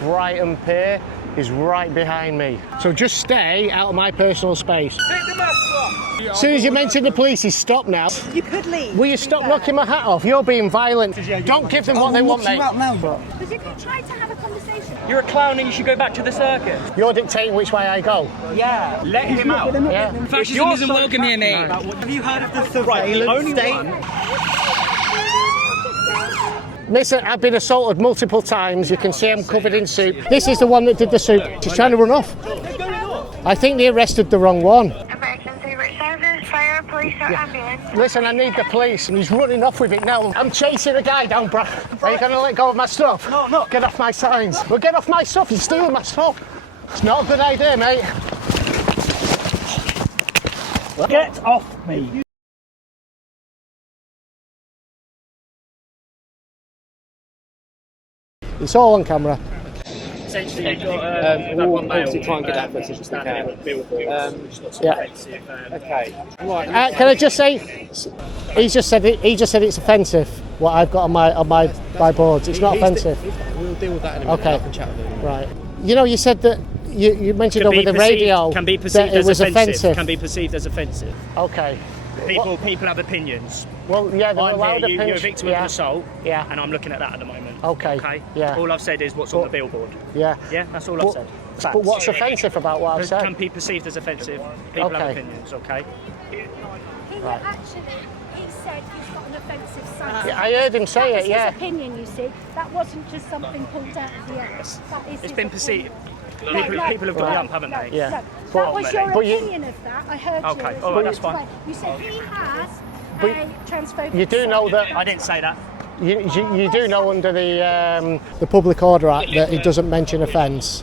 Brighton Pier is right behind me. So just stay out of my personal space. As soon as you mention the police, he's stopped now. You could leave. Will you stop knocking my hat off? You're being violent. Don't give them what they want, mate. Because if you try to have a conversation... You're a clown and you should go back to the circus. You're dictating which way I go. Yeah. Let him out. Yeah. Fascism isn't welcome here, mate. Have you heard of the surveillance state? Listen, I've been assaulted multiple times. You can see I'm covered in soup. This is the one that did the soup. She's trying to run off. I think they arrested the wrong one. Emergency service, fire, police or ambulance. Listen, I need the police, and he's running off with it now. I'm chasing a guy down, Are you going to let go of my stuff? No. Get off my signs. Well, get off my stuff. You're stealing my stuff. It's not a good idea, mate. Get off me. It's all on camera. Essentially, you've got we'll obviously try and get that footage as we can. Yeah. Okay. Right. Can I just say, he just said it's offensive. What I've got on my boards. It's not offensive. We'll deal with that in a minute. Okay. I can chat with him. Right. You know, you said that you mentioned over the radio can be that perceived it as was offensive. Can be perceived as offensive. Okay. People have opinions. Well, yeah, they're I'm allowed here, opinions. you're a victim of an assault, Yeah. and I'm looking at that at the moment. Okay. Yeah. All I've said is what's on the billboard. Yeah. Yeah, that's all I've said. But what's offensive about what I've said? Can be perceived as offensive. People have Okay. opinions, okay? Right. Actually, he said you've got an offensive side. Yeah, I heard him say That it, yeah. was his opinion, you see. That wasn't just something pulled out of the air. That is It's his been opinion. perceived. No, People have got lump, haven't they? Yeah. No, But- that was your but you- opinion of that. I heard Okay, you. all right, that's fine. You said he has But a transphobic You do know that I didn't say that. you do know under the Public Order Act that it doesn't mention offence.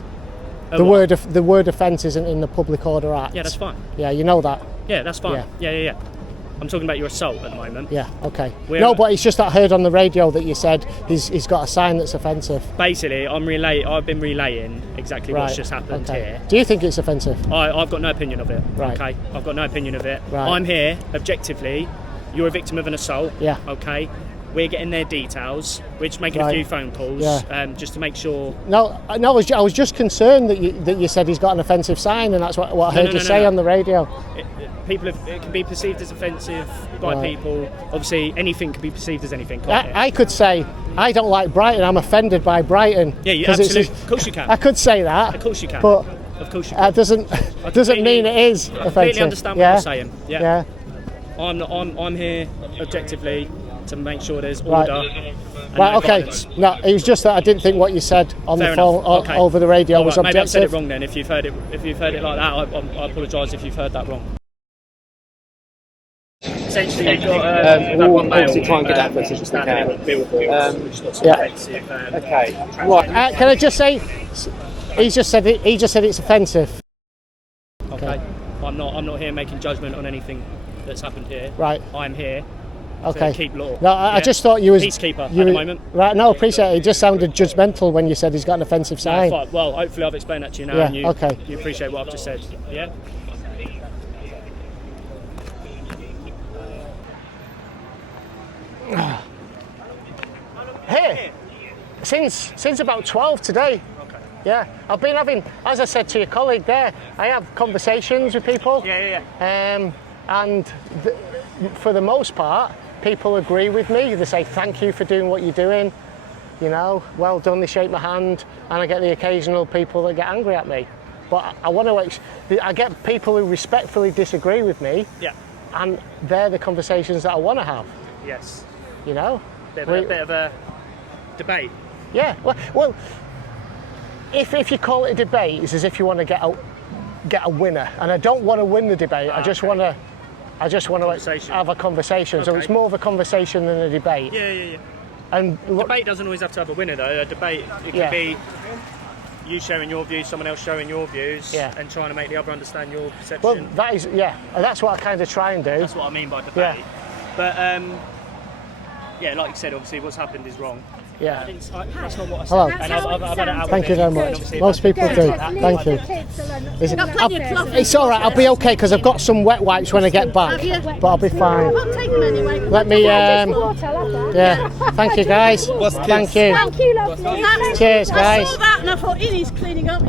The what? word offence isn't in the Public Order Act. Yeah, that's fine. Yeah, you know that. Yeah, that's fine. Yeah. Yeah. I'm talking about your assault at the moment. Yeah, okay. We're- No, but it's just that I heard on the radio that you said he's got a sign that's offensive. Basically, I've been relaying exactly what's just happened okay. here. Do you think it's offensive? I've got no opinion of it. Right. Okay, I've got no opinion of it. Right. I'm here objectively. You're a victim of an assault. Yeah. Okay. We're getting their details. We're just making a Right. few phone calls, Yeah. just to make sure. No, I was just concerned that you said he's got an offensive sign, and that's what I heard you say on the radio. It can be perceived as offensive by Right. people. Obviously, anything can be perceived as anything. Can't it? I could say I don't like Brighton. I'm offended by Brighton. Yeah, you 'Cause absolutely. Of course you can. I could say that. Of course you can. But of course you can. that doesn't mean it is I offensive. completely understand what yeah? you're saying. Yeah. Yeah. I'm here objectively to make sure there's Right. order. and Right. no Okay. violence. No, it was just that I didn't think what you said on Fair the phone enough. Okay. over the radio All was right, maybe I've said it objective. wrong then. If you've heard it like that, I apologise if you've heard that wrong. Essentially, you've got we'll obviously try and get that footage as we can. Yeah. Okay. Right. Can I just say, he just said it's offensive. Okay. I'm not here making judgment on anything that's happened here. Right. I'm here Okay. to keep law. No, I Yeah? just thought you was peacekeeper at you the were- moment. Right. No, appreciate it. It just sounded judgmental when you said he's got an offensive No, sign. fine. Well, hopefully I've explained that to you now, Yeah, and you okay. you appreciate what I've just said. Yeah. Here, since about 12 today. Okay. Yeah, I've been having, as I said to your colleague there, I have conversations with people. Yeah. And for the most part, people agree with me. They say thank you for doing what you're doing. You know, well done. They shake my hand, and I get the occasional people that get angry at me. But I want to. I get people who respectfully disagree with me. Yeah. And they're the conversations that I want to have. Yes. You know. Bit of a debate. Yeah. Well, if you call it a debate, it's as if you want to get a winner, and I don't want to win the debate. I just want to have a conversation. So Okay. it's more of a conversation than a debate. Yeah. And Debate doesn't always have to have a winner, though. A debate, it can Yeah. be you sharing your views, someone else showing your views, Yeah. and trying to make the other understand your perception. well, that is and that's what I kind of try and do. That's what I mean by debate. Yeah. But yeah, like you said, obviously what's happened is wrong. Yeah. That's not what I said. Hello. And I've had it out Thank you with very him, much. and obviously Most if I people do do. that, Thank you. Is it, it's all right. I'll be okay because I've got some wet wipes when I get back, but I'll be fine. I'll take them anyway. Let me. Water, I love that. Yeah. Thank you, guys. Thank you. Thank you, lovely. Cheers, guys. I saw that and I thought, Innie's cleaning up.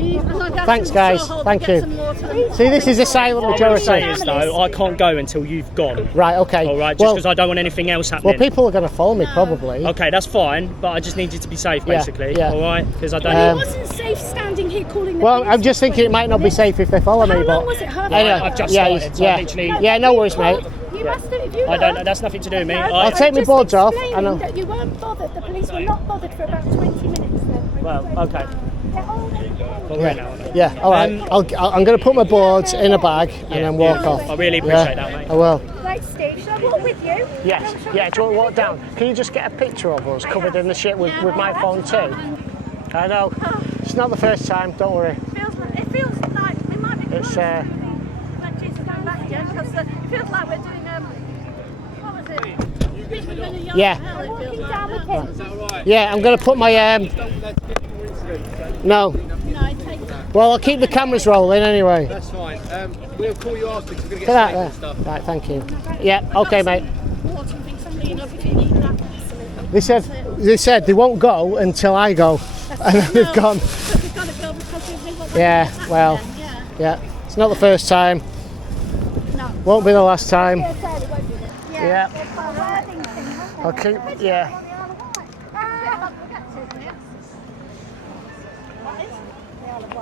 Thanks, guys. Thank you. See, this is a silent What I'm saying majority. is, though, I can't go until you've gone. Right. Okay. All right, just Well, because I don't want anything else well, happening. people are going to follow me probably. Okay, that's fine, but I just need you to be safe, Yeah, basically. yeah. All right, because I don't. It wasn't safe standing here calling the Well, police I'm just thinking it might not be safe if they follow me, How but long was it? Half anyway, an hour? I've just yeah, started, so yeah, I literally- yeah, no worries, mate. You must have, if you I don't. look. That's nothing to do with me. No, I'll take my just boards off, explaining and I'll- that you weren't bothered. The police were not bothered for about 20 minutes then. Well, okay. Well, we're now. Yeah, all right. I'm going to put my boards in a bag and then walk off. I really appreciate that, mate. I will. Right, Steve, shall I walk with you? Yes, yeah, do you want to walk down? Can you just get a picture of us covered in the shit with my phone too? I know. It's not the first time, don't worry. It feels like it might be It's, like Jesus going back again because it feels like we're doing what was it? yeah. I'm walking down with him. Yeah, I'm going to put my, no. No, I take that. Well, I'll keep the cameras rolling anyway. That's fine. We'll call you after because we're going to Get get out safe there. and stuff. Right, thank you. Yeah, okay, mate. Water and things, somebody enough if you need that. Absolutely. They said they won't go until I go. And then they've gone. Because we've got to go because we've got Yeah, well, yeah. yeah. It's not the first time. No. Won't be the last time. Yeah. I'll keep, yeah.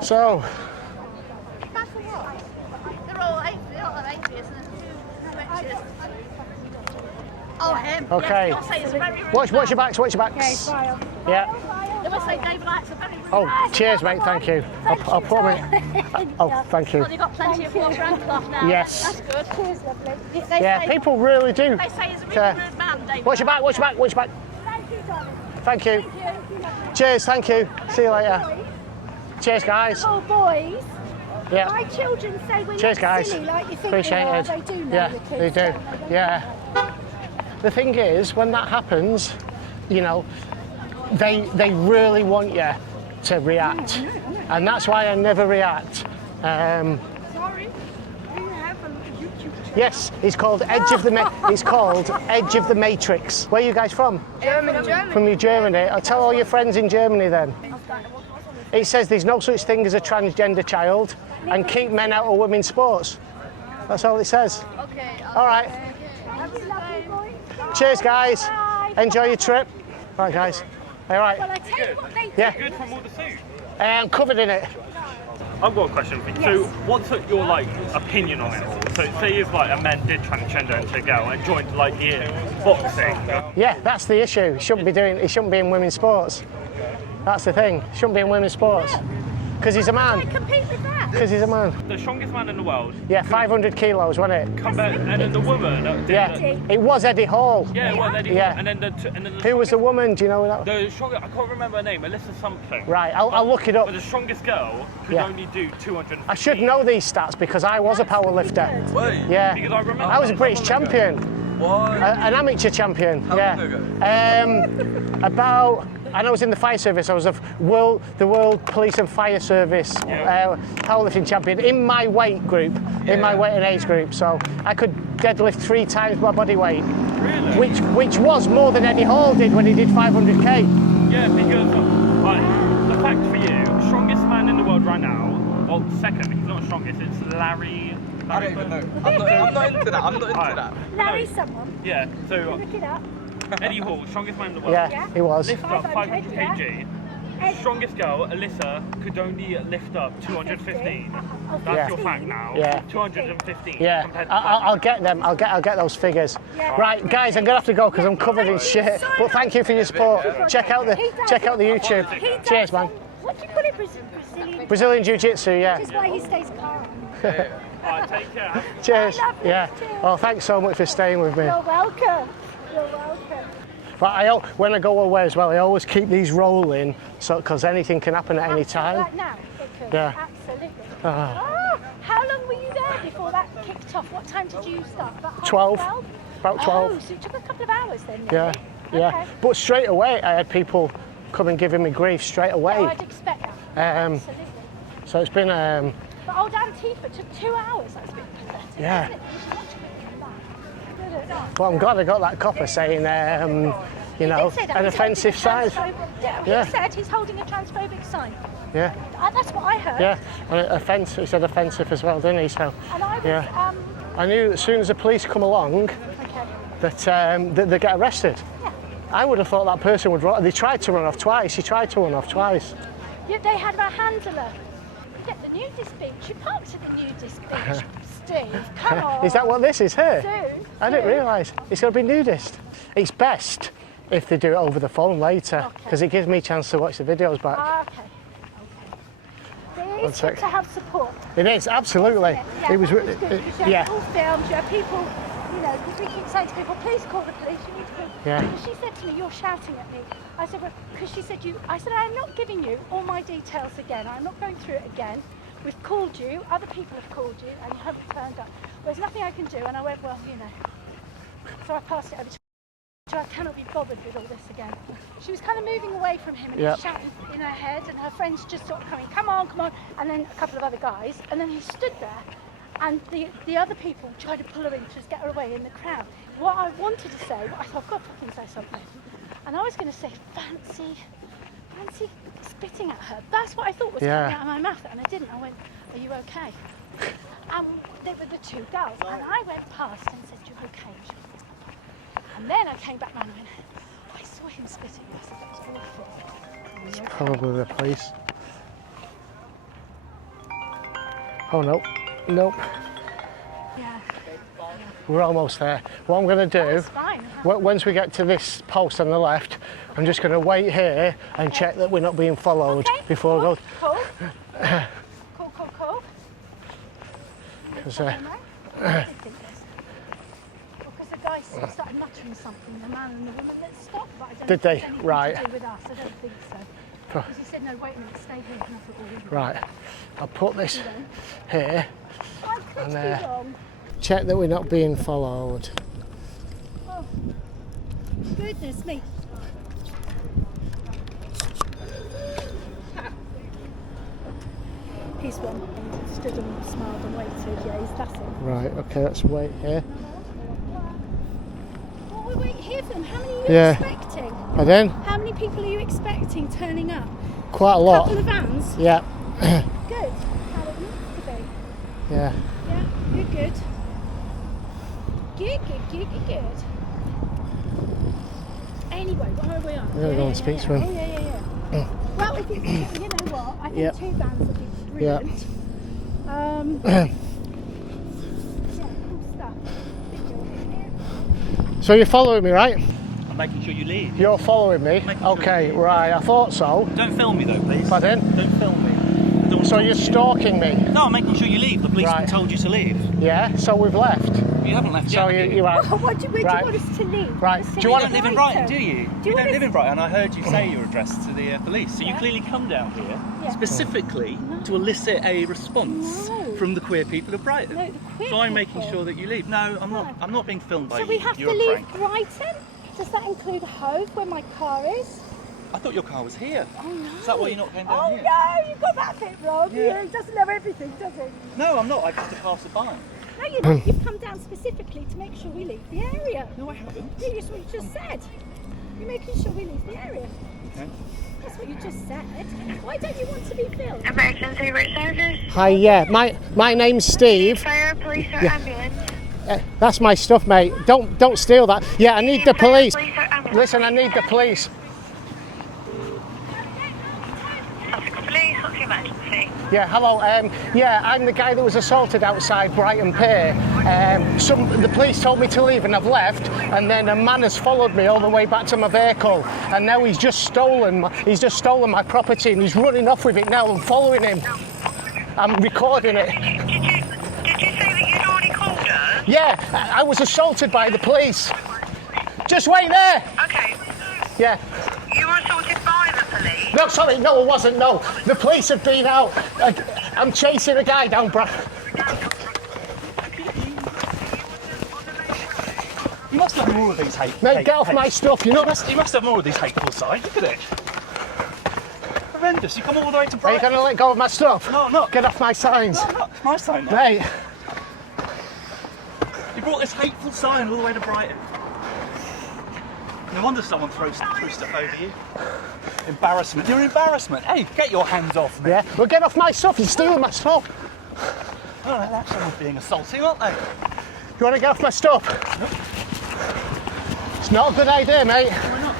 So, They're all atheists and Oh, him. okay. Yes, they'll say it's very rude. Watch your backs, watch your backs. Yeah. They will say David likes a very rude Oh, man. cheers, mate, thank you. I'll put me. Oh, thank you. Well, you've got plenty of water and cloth now. Yes. That's good. Cheers, lovely. Yeah, people really do. They say he's a really rude man, David. Watch your back, watch your back, watch your back. Thank you, darling. Thank you. Cheers, thank you. See you later. Cheers, guys. Oh, boys. My Yeah. children say we're Cheers, not guys. silly like you think Appreciate they are. it. They do know Yeah, the kids, they do. don't they? Yeah. The thing is, when that happens, you know, they really want you to react, and that's why I never react. Sorry. Do you have a YouTube channel? Yes, it's called Edge of the it's called Edge of the Matrix. Where are you guys from? Germany. From Germany. I'll tell all your friends in Germany then. It says there's no such thing as a transgender child, and keep men out of women's sports. That's all it says. Okay. All right. Have a lovely boy. Cheers, guys. Bye. Enjoy your trip. Right, guys. All right. Well, I tell you what they do. Yeah. Good from all the food. I'm covered in it. I've got a question for you. So, what's your opinion on it all? So, say if a man did transgender into a girl and joined the boxing. Yeah, that's the issue. He shouldn't be in women's sports. That's the thing. He shouldn't be in women's sports. Because he's a man. Compete with that. Because he's a man. The strongest man in the world. Yeah, 500 kilos, wasn't it? Come back, and then the woman. Yeah. It was Eddie Hall. Yeah, well, then Yeah. and then the Who was the woman? Do you know that? The strongest. I can't remember her name. Alyssa something. Right, I'll look it up. But the strongest girl could Yeah. only do 200. I should know these stats because I was a power lifter. Yeah. Because I remember. I was a British champion. What? An amateur champion. How Yeah. long ago? And I was in the fire service. I was the World Police and Fire Service powerlifting champion in my weight group, in my weight and age group. So I could deadlift 3 times my body weight, Really? which was more than Eddie Hall did when he did 500k. Yeah, because the fact for you, strongest man in the world right now. Well, second, he's not strongest. It's Larry. I don't even know. I'm not into that. I'm not into that. Larry's someone. Yeah. So Look it up. Eddie Hall, strongest man in the world. Yeah, he was. Lift up 500 yeah. kg. Strongest girl, Alyssa, could only lift up 215. That's Yeah. your fact now. Yeah. 215. Yeah, Compared to I'll get them. I'll get those figures. Right, guys, I'm gonna have to go because I'm covered in shit. But thank you for your support. Check out the YouTube. Cheers, man. What do you call it? Brazilian. Brazilian Jiu-Jitsu, yeah. Which is why he stays calm. Alright, take care. Cheers. I love you, Yeah. cheers. Oh, thanks so much for staying with me. You're welcome. You're welcome. But when I go away as well, I always keep these rolling, so because anything can happen at any time. Right now, it could. Yeah. Absolutely. Oh, how long were you there before that kicked off? What time did you start? About half 12. 12? About 12. Oh, so it took a couple of hours then. Yeah. Yeah, Okay. but straight away I had people come and giving me grief straight away. Oh, I'd expect that. Absolutely. So it's been But old Antifa took 2 hours. That's a bit pathetic. Yeah. Isn't it? You should watch it come back. Did it? well, I'm glad I got that copper saying you know, He did say that. an He's offensive holding a sign. transphobic- He said he's holding a transphobic sign. Yeah, That's what I heard. yeah, and offensive. He said offensive as well, didn't he? So And I was, yeah. I knew as soon as the police come along okay. that they get arrested. Yeah. I would have thought that person would run. They tried to run off twice. He tried to run off twice. Yeah, they had a handler. You get the nudist beach. You parked at the nudist beach, Steve. Come on. Is that what this is here? Soon. I didn't realise. It's going to be nudist. It's best if they do it over the phone later, because it gives me a chance to watch the videos back. Okay. It's good to have support. It is, absolutely. Yeah, It was, that good. You yeah. have all films, you have people, you know, because we keep saying to people, please call the police, you need to call. Yeah. Because she said to me, you're shouting at me. I said, well, because she said I said, I'm not giving you all my details again. I'm not going through it again. We've called you, other people have called you, and you haven't turned up. Well, there's nothing I can do. And I went, well, you know. So I passed it over to her. I cannot be bothered with all this again. She was kind of moving away from him and he was shouting in her head, and her friends just sort of coming, come on, come on, and then a couple of other guys, and then he stood there, and the other people tried to pull her in to just get her away in the crowd. What I wanted to say, I thought, I've got to fucking say something, and I was going to say, fancy spitting at her. That's what I thought was coming out of my mouth, and I didn't. I went, are you okay? And they were the two girls, and I went past and said, you're okay. And then I came back round and went, I saw him spitting. I said, that was awful. It's probably the police. Oh, no. Nope. Yeah. We're almost there. What I'm going to do, That's fine. once we get to this post on the left, I'm just going to wait here and check that we're not being followed before cool. we go. Cool. Cool. Because, Because the guys started muttering something, the man and the woman, let's stop, but I don't Did think they? it's anything Right. to do with us. I don't think so. Because he said, no, wait a minute, stay here. And I thought, well, right, I'll put this here I could be wrong. check that we're not being followed. Oh, goodness me. He's one. Stood and smiled and waited. Yeah, that's it. Right, okay, let's wait here. Well, we wait here for them. How many are you expecting? And then, How many people are you expecting turning up? quite a A lot. couple of vans? Yeah, Good. How it needs to be. yeah. Yeah, you're good. Good. Anyway, where are we on? We're going to go and speak to him. Yeah. Well, if it's, you know what, I think 2 vans would be brilliant. Yeah, cool stuff. Big deal. So you're following me, right? I'm making sure you leave. You're following me? Making sure Okay, you leave. right, I thought so. Don't film me though, please. Pardon? Don't film me. I don't want to So talk you're to you. stalking me? No, I'm making sure you leave. The policeman Right. told you to leave. Yeah, so we've left. You haven't left So yet. you are. Where do you Right. want us to leave? Right. The Do you city want of You don't live in Brighton, do you? You want don't live us- in Brighton. I heard you say your address to the police. So you Yeah. clearly come down here Yeah. specifically to elicit a response No. from the queer people of Brighton. No, the queer so I'm making people. sure that you leave. No, I'm not. No. I'm not being filmed by So you. we have You're to a leave prank. Brighton? Does that include Hove, where my car is? I thought your car was here. Oh no. Is that why you're not came down Oh here? no, you got that bit wrong. Yeah. He doesn't know everything, does he? No, I'm not. I just pass it by. No, you're not. You've come down specifically to make sure we leave the area. No, I haven't. Yeah, that's what you just said. You're making sure we leave the area. Okay. That's what you just said. Why don't you want to be filmed? Emergency route service. Hi, yeah, my name's Steve. Fire, police, or ambulance. That's my stuff, mate. Don't steal that. Yeah, I need the police. Police or ambulance. Listen, I need the police. Police, what's your emergency? Yeah, hello. Yeah, I'm the guy that was assaulted outside Brighton Pier. The police told me to leave, and I've left. And then a man has followed me all the way back to my vehicle, and now he's just stolen my property, and he's running off with it now. I'm following him. I'm recording it. Did you say that you'd already called us? Yeah, I was assaulted by the police. Just wait there. Okay. Yeah. You were assaulted by the police? No, sorry, no, it wasn't. No, the police have been out. I'm chasing a guy down. You must have more of these Mate, get off my stuff. You're not. You must have more of these hateful signs. Look at it. Horrendous. You come all the way to Are you Brighton. going to let go of my stuff? No, I'm not. Get off my signs. No, I'm not. It's my sign, mate. Mate, You brought this hateful sign all the way to Brighton. No wonder someone threw stuff over you. Embarrassment. You're an embarrassment. Hey, get your hands off me. yeah. Well, get off my stuff. You're stealing my stuff. Oh, that's someone being assaulting, aren't they? You want to get off my stuff? It's not a good idea, mate. Why not?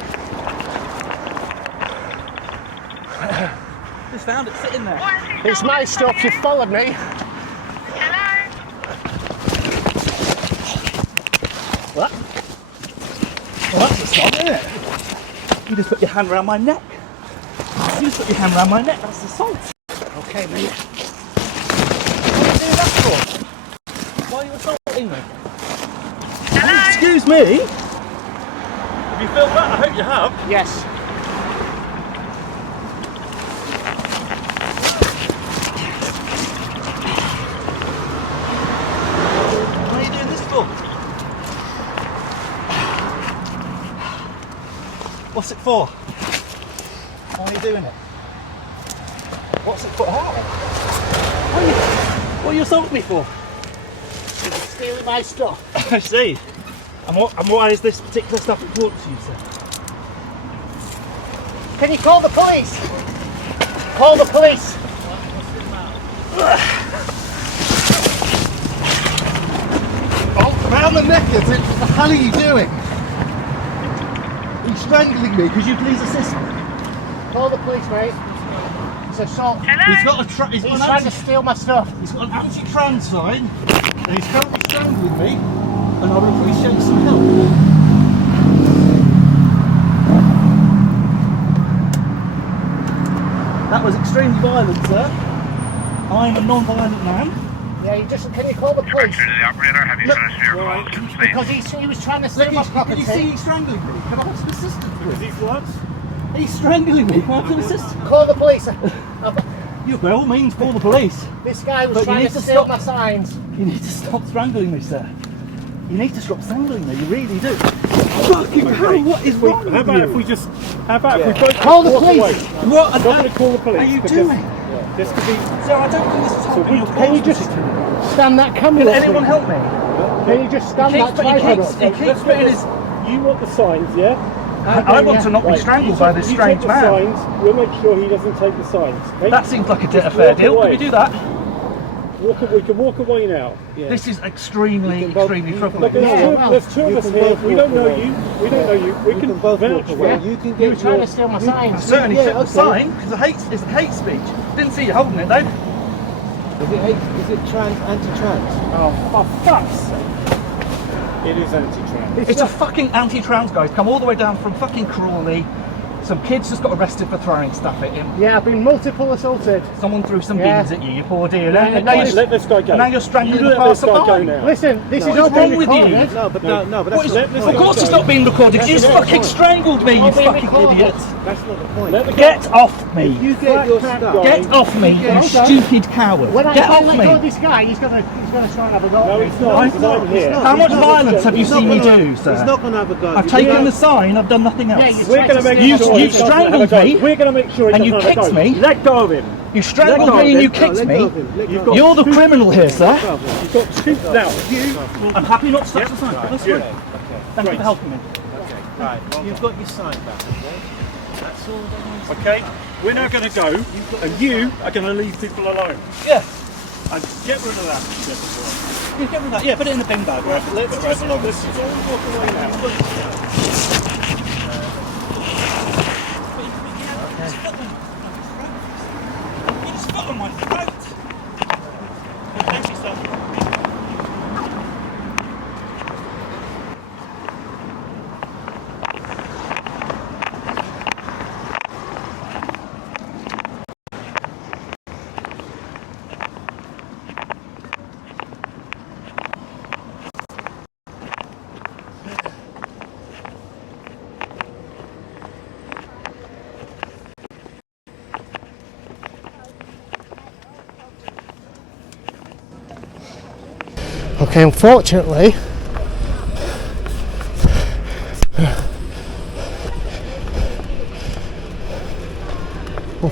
Just found it sitting there. It's my stuff. You followed me. Hello? What? Well, that's assault, isn't it? You just put your hand around my neck. You just put your hand around my neck. That's assault. Okay, mate. What are you doing that for? Why are you assaulting me? Hello? Oh, excuse me. Have you filmed that? I hope you have. Yes. What are you doing this for? What's it for? Why are you doing it? What's it for? Oh. What are you assaulting me for? You're stealing my stuff. I see. And why is this particular stuff important to you, sir? Can you call the police? Call the police. Oh, around the neck, is it? What the hell are you doing? He's strangling me. Could you please assist me? Call the police, mate. It's assault. He's got a He's trying to steal my stuff. He's got an anti-trans sign, and he's currently strangling me, and I would appreciate some help. That was extremely violent, sir. I'm a non-violent man. Yeah, can you call the police? The operator, have you finished your call? Because he was trying to steal my property. Can you see he's strangling me? Can I have some assistance, please? These words? He's strangling me. Can I have some assistance? Call the police. You by all means call the police. This guy was But you trying need to to steal stop. my signs. You need to stop strangling me, sir. You need to stop strangling me. You really do. Fucking hell! What is wrong with you? How about if we both Call the police. What on going to earth call the police? are you because doing? This could be. Sir, I don't think this is helping your Can you cause just particularly. stand that camera Can up? anyone please? help me? Can you just stand that tripod up? He keeps putting his... You want the signs, yeah? I want to not be strangled by this strange man. Signs, we'll make sure he doesn't take the signs. Okay? That seems like a Just fair walk deal. away. Can we do that? We can walk away now. Yeah. This is extremely troubling. Look, there's two of us here. We don't know you. We don't know you. We can both vouch for you. You can You were trying to steal my I signs. certainly took the sign because it's hate speech. Didn't see you holding it though. Is it anti-trans? Oh, for fuck's sake. It is anti-trans. It's a fucking anti-trans guy. He's come all the way down from fucking Crawley. Some kids just got arrested for throwing stuff at him. Yeah, I've been multiple assaulted. Someone threw some Yeah. beans at you, you poor dear. Yeah, Now you're- Let this guy go. now you're strangling You the let this guy go passerby. now. Listen, this is What's all being wrong with you? recorded. No, but that's What not is, the Let this of point. course it's not being recorded. You That's fucking not- strangled me, you I'll be fucking recorded. idiot. That's not the point. Let the Get off me. You get your Flat stuff. guy. Get off me, you Okay. stupid coward. When I Get let off go of me. this guy, he's gonna try and have a go. No, at me. it's not. Because I'm here. How much violence have you He's not seen me gonna- do, He's sir? not going to have a go. I've taken the sign, I've done nothing else. Yeah, you We're tried going to to make steal sure my he you've doesn't have a strangled go. me. We're going to make sure he And you doesn't have a kicked go. me. Let go of him. You strangled Let go me and of you him. kicked me. You've got You're the two- criminal here, sir. You've got two now. I'm happy not to touch the sign. That's Yeah. good. Thank you for helping me. You've got your sign back, okay? That's all that Okay? We're now going to go, and you are going to leave people alone. Yeah. And get rid of that. You get rid of that. Yeah, put it in the bin bag. Right. Let's just all walk away now. You just spit on my throat. Thank you, sir. Okay, unfortunately,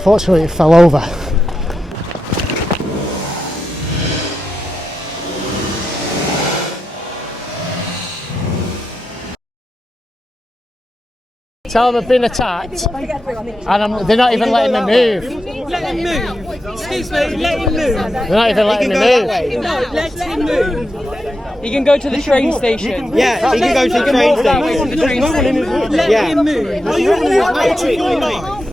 Unfortunately, it fell over. Tell them I've been attacked, and they're not even letting me move. Let him move. Excuse me, let him move. They're not even letting me move. No, let him move. He can go to the train station. Yeah, he can go to the train station. Let him move. Are you